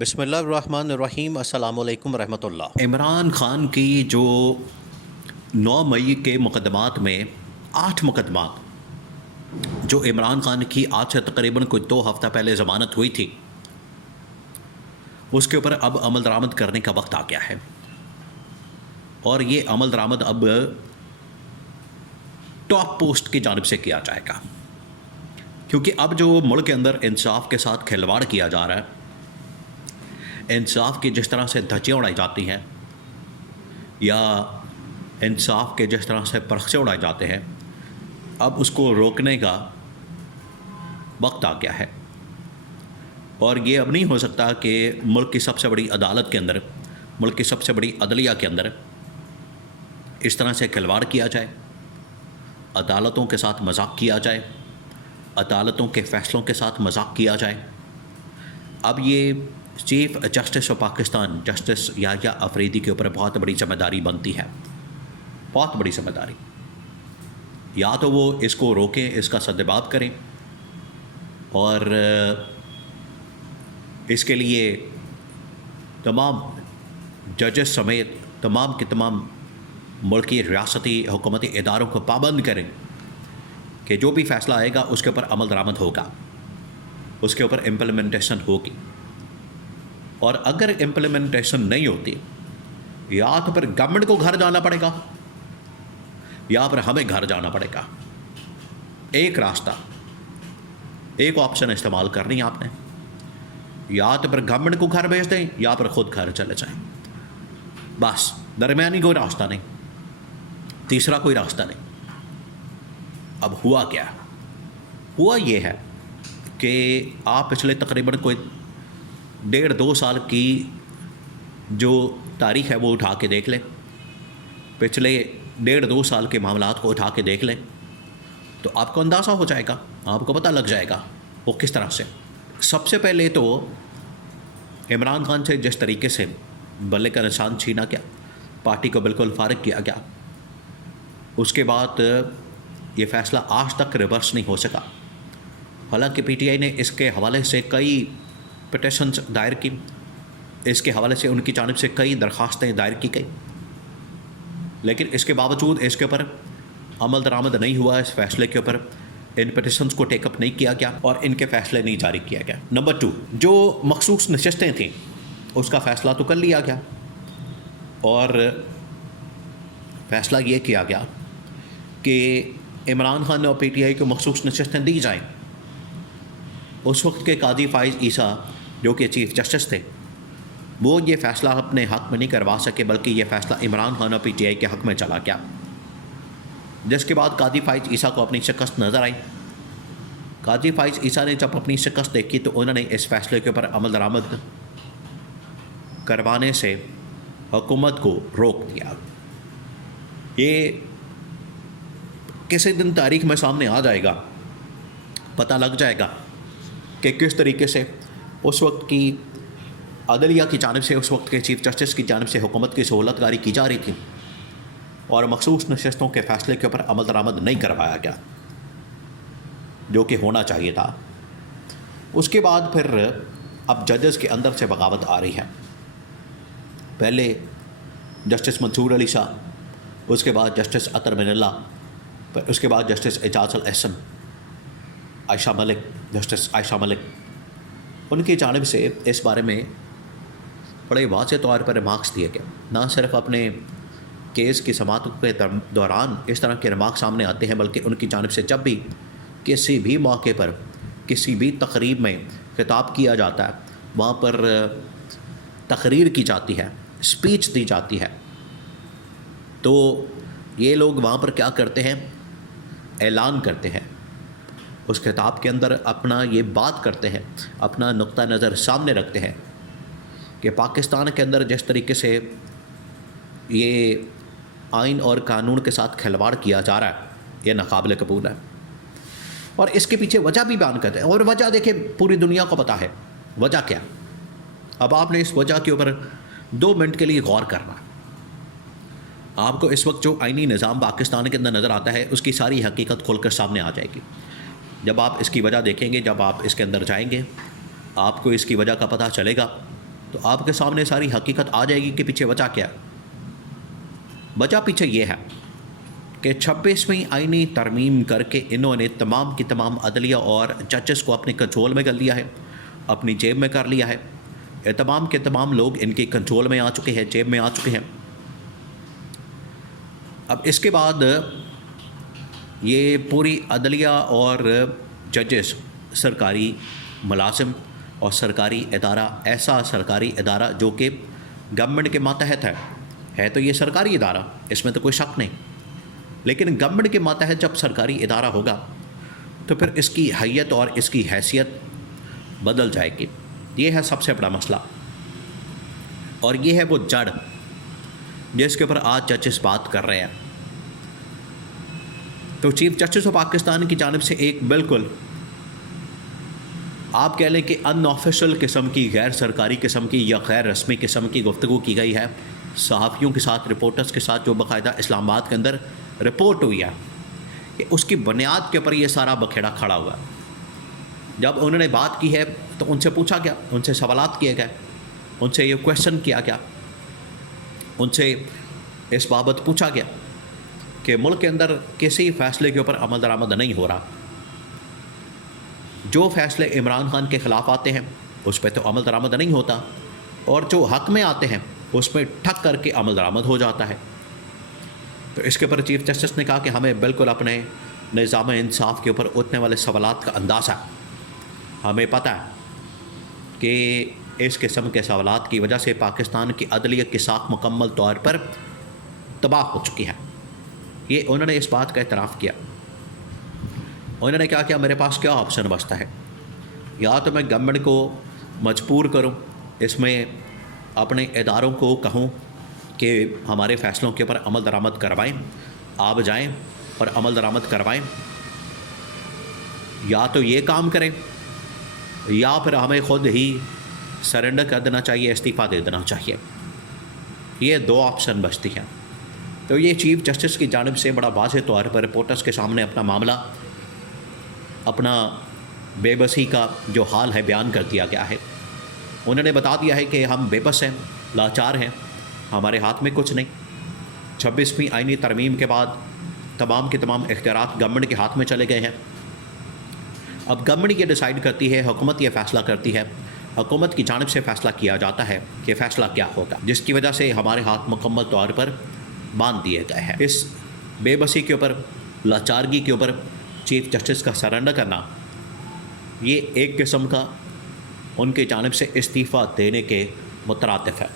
بسم اللہ الرحمن الرحیم، السلام علیکم ورحمۃ اللہ۔ عمران خان کی جو 9 مئی کے مقدمات میں 8 مقدمات جو عمران خان کی آج سے تقریباً کوئی 2 ہفتہ پہلے ضمانت ہوئی تھی، اس کے اوپر اب عمل درآمد کرنے کا وقت آ گیا ہے، اور یہ عمل درآمد اب ٹاپ پوسٹ کی جانب سے کیا جائے گا، کیونکہ اب جو ملک کے اندر انصاف کے ساتھ کھلواڑ کیا جا رہا ہے، انصاف کی جس طرح سے دھجیاں اڑائی جاتی ہیں یا انصاف کے جس طرح سے پرخچے اڑائے جاتے ہیں، اب اس کو روکنے کا وقت آ گیا ہے۔ اور یہ اب نہیں ہو سکتا کہ ملک کی سب سے بڑی عدالت کے اندر، ملک کی سب سے بڑی عدلیہ کے اندر اس طرح سے کھلواڑ کیا جائے، عدالتوں کے ساتھ مذاق کیا جائے، عدالتوں کے فیصلوں کے ساتھ مذاق کیا جائے۔ اب یہ chief justice of Pakistan justice Yahya Afridi کے اوپر بہت بڑی ذمہ داری بنتی ہے، بہت بڑی ذمہ داری۔ یا تو وہ اس کو روکیں، اس کا سدباب کریں، اور اس کے لیے تمام ججز سمیت تمام کے تمام ملکی ریاستی حکومتی اداروں کو پابند کریں کہ جو بھی فیصلہ آئے گا اس کے اوپر عمل درآمد ہوگا، اس کے اوپر امپلیمنٹیشن ہوگی۔ اور اگر امپلیمنٹیشن نہیں ہوتی، یا تو پھر گورنمنٹ کو گھر جانا پڑے گا یا پھر ہمیں گھر جانا پڑے گا۔ ایک راستہ، ایک آپشن استعمال کرنی ہے آپ نے، یا تو پھر گورنمنٹ کو گھر بھیج دیں یا پھر خود گھر چلے جائیں، بس درمیانی کوئی راستہ نہیں، تیسرا کوئی راستہ نہیں۔ اب ہوا کیا؟ ہوا یہ ہے کہ آپ پچھلے تقریباً کوئی 1.5-2 سال کی جو تاریخ ہے وہ اٹھا کے دیکھ لیں، پچھلے 1.5-2 سال کے معاملات کو اٹھا کے دیکھ لیں، تو آپ کو اندازہ ہو جائے گا، آپ کو پتہ لگ جائے گا وہ کس طرح سے۔ سب سے پہلے تو عمران خان سے جس طریقے سے بلے کا نشان چھینا گیا، پارٹی کو بالکل فارغ کیا گیا، اس کے بعد یہ فیصلہ آج تک ریورس نہیں ہو سکا۔ حالانکہ پی ٹی آئی نے اس کے حوالے سے کئی پٹیشنز دائر کی، اس کے حوالے سے ان کی جانب سے کئی درخواستیں دائر کی گئی، لیکن اس کے باوجود اس کے اوپر عمل درآمد نہیں ہوا، اس فیصلے کے اوپر ان پٹیشنز کو ٹیک اپ نہیں کیا گیا اور ان کے فیصلے نہیں جاری کیا گیا۔ نمبر 2، جو مخصوص نشستیں تھیں اس کا فیصلہ تو کر لیا گیا، اور فیصلہ یہ کیا گیا کہ عمران خان اور پی ٹی آئی کو مخصوص نشستیں دی جائیں۔ اس وقت کے قاضی فائز عیسیٰ جو کہ چیف جسٹس تھے، وہ یہ فیصلہ اپنے حق میں نہیں کروا سکے، بلکہ یہ فیصلہ عمران خان اور پی ٹی آئی کے حق میں چلا گیا، جس کے بعد قاضی فائز عیسیٰ کو اپنی شکست نظر آئی۔ قاضی فائز عیسیٰ نے جب اپنی شکست دیکھی تو انہوں نے اس فیصلے کے اوپر عمل درآمد کروانے سے حکومت کو روک دیا۔ یہ کسی دن تاریخ میں سامنے آ جائے گا، پتہ لگ جائے گا کہ کس طریقے سے اس وقت کی عدلیہ کی جانب سے، اس وقت کے چیف جسٹس کی جانب سے حکومت کی سہولت کاری کی جا رہی تھی، اور مخصوص نشستوں کے فیصلے کے اوپر عمل درآمد نہیں کروایا گیا جو کہ ہونا چاہیے تھا۔ اس کے بعد پھر اب ججز کے اندر سے بغاوت آ رہی ہے۔ پہلے جسٹس منصور علی شاہ، اس کے بعد جسٹس اطہر من اللہ، پھر اس کے بعد جسٹس اعجاز الاحسن، عائشہ ملک، جسٹس عائشہ ملک، ان کی جانب سے اس بارے میں بڑے واضح طور پر ریمارکس دیے گئے۔ نہ صرف اپنے کیس کی سماعت کے دوران اس طرح کے ریمارکس سامنے آتے ہیں، بلکہ ان کی جانب سے جب بھی کسی بھی موقع پر کسی بھی تقریب میں خطاب کیا جاتا ہے، وہاں پر تقریر کی جاتی ہے، اسپیچ دی جاتی ہے، تو یہ لوگ وہاں پر کیا کرتے ہیں؟ اعلان کرتے ہیں، اس خطاب کے اندر اپنا یہ بات کرتے ہیں، اپنا نقطہ نظر سامنے رکھتے ہیں کہ پاکستان کے اندر جس طریقے سے یہ آئین اور قانون کے ساتھ کھلواڑ کیا جا رہا ہے، یہ ناقابل قبول ہے، اور اس کے پیچھے وجہ بھی بیان کرتے ہیں۔ اور وجہ دیکھیں، پوری دنیا کو پتہ ہے وجہ کیا۔ اب آپ نے اس وجہ کے اوپر 2 منٹ کے لیے غور کرنا۔ آپ کو اس وقت جو آئینی نظام پاکستان کے اندر نظر آتا ہے، اس کی ساری حقیقت کھل کر سامنے آ جائے گی جب آپ اس کی وجہ دیکھیں گے، جب آپ اس کے اندر جائیں گے، آپ کو اس کی وجہ کا پتہ چلے گا تو آپ کے سامنے ساری حقیقت آ جائے گی کہ پیچھے وجہ کیا ہے۔ وجہ پیچھے یہ ہے کہ 26ویں آئینی ترمیم کر کے انہوں نے تمام کی تمام عدلیہ اور ججز کو اپنے کنٹرول میں کر لیا ہے، اپنی جیب میں کر لیا ہے۔ یہ تمام کے تمام لوگ ان کے کنٹرول میں آ چکے ہیں، جیب میں آ چکے ہیں۔ اب اس کے بعد یہ پوری عدلیہ اور ججز، سرکاری ملازم اور سرکاری ادارہ، ایسا سرکاری ادارہ جو کہ گورنمنٹ کے ماتحت ہے تو یہ سرکاری ادارہ، اس میں تو کوئی شک نہیں، لیکن گورنمنٹ کے ماتحت جب سرکاری ادارہ ہوگا تو پھر اس کی حیت اور اس کی حیثیت بدل جائے گی۔ یہ ہے سب سے بڑا مسئلہ، اور یہ ہے وہ جڑ جس کے اوپر آج ججز بات کر رہے ہیں۔ تو چیف جسٹس آف پاکستان کی جانب سے ایک بالکل آپ کہہ لیں کہ ان آفیشل قسم کی، غیر سرکاری قسم کی یا غیر رسمی قسم کی گفتگو کی گئی ہے صحافیوں کے ساتھ، رپورٹرز کے ساتھ، جو باقاعدہ اسلام آباد کے اندر رپورٹ ہوئی ہے، کہ اس کی بنیاد کے اوپر یہ سارا بکھیڑا کھڑا ہوا ہے۔ جب انہوں نے بات کی ہے تو ان سے پوچھا گیا، ان سے سوالات کیے گئے، ان سے یہ کویشچن کیا گیا، ان سے اس بابت پوچھا گیا کہ ملک کے اندر کسی فیصلے کے اوپر عمل درآمد نہیں ہو رہا، جو فیصلے عمران خان کے خلاف آتے ہیں اس پہ تو عمل درآمد نہیں ہوتا، اور جو حق میں آتے ہیں اس پہ ٹھک کر کے عمل درآمد ہو جاتا ہے۔ تو اس کے اوپر چیف جسٹس نے کہا کہ ہمیں بالکل اپنے نظام انصاف کے اوپر اٹھنے والے سوالات کا اندازہ ہے، ہمیں پتہ ہے کہ اس قسم کے سوالات کی وجہ سے پاکستان کی عدلیہ کی ساکھ مکمل طور پر تباہ ہو چکی ہے۔ یہ انہوں نے اس بات کا اعتراف کیا۔ انہوں نے کہا کہ میرے پاس کیا آپشن بچتا ہے، یا تو میں گورنمنٹ کو مجبور کروں، اس میں اپنے اداروں کو کہوں کہ ہمارے فیصلوں کے اوپر عمل درآمد کروائیں، آپ جائیں اور عمل درآمد کروائیں، یا تو یہ کام کریں یا پھر ہمیں خود ہی سرنڈر کر دینا چاہیے، استعفیٰ دے دینا چاہیے۔ یہ دو آپشن بچتی ہیں۔ تو یہ چیف جسٹس کی جانب سے بڑا واضح طور پر رپورٹرز کے سامنے اپنا معاملہ، اپنا بے بسی کا جو حال ہے بیان کر دیا گیا ہے۔ انہوں نے بتا دیا ہے کہ ہم بے بس ہیں، لاچار ہیں، ہمارے ہاتھ میں کچھ نہیں۔ 26ویں آئینی ترمیم کے بعد تمام کے تمام اختیارات گورنمنٹ کے ہاتھ میں چلے گئے ہیں۔ اب گورنمنٹ یہ ڈیسائیڈ کرتی ہے، حکومت یہ فیصلہ کرتی ہے، حکومت کی جانب سے فیصلہ کیا جاتا ہے کہ فیصلہ کیا ہوگا، جس کی وجہ سے ہمارے ہاتھ مکمل طور پر باندھ دیے گئے ہیں۔ اس بے بسی کے اوپر، لاچارگی کے اوپر چیف جسٹس کا سرنڈر کرنا، یہ ایک قسم کا ان کی جانب سے استعفیٰ دینے کے مترادف ہے۔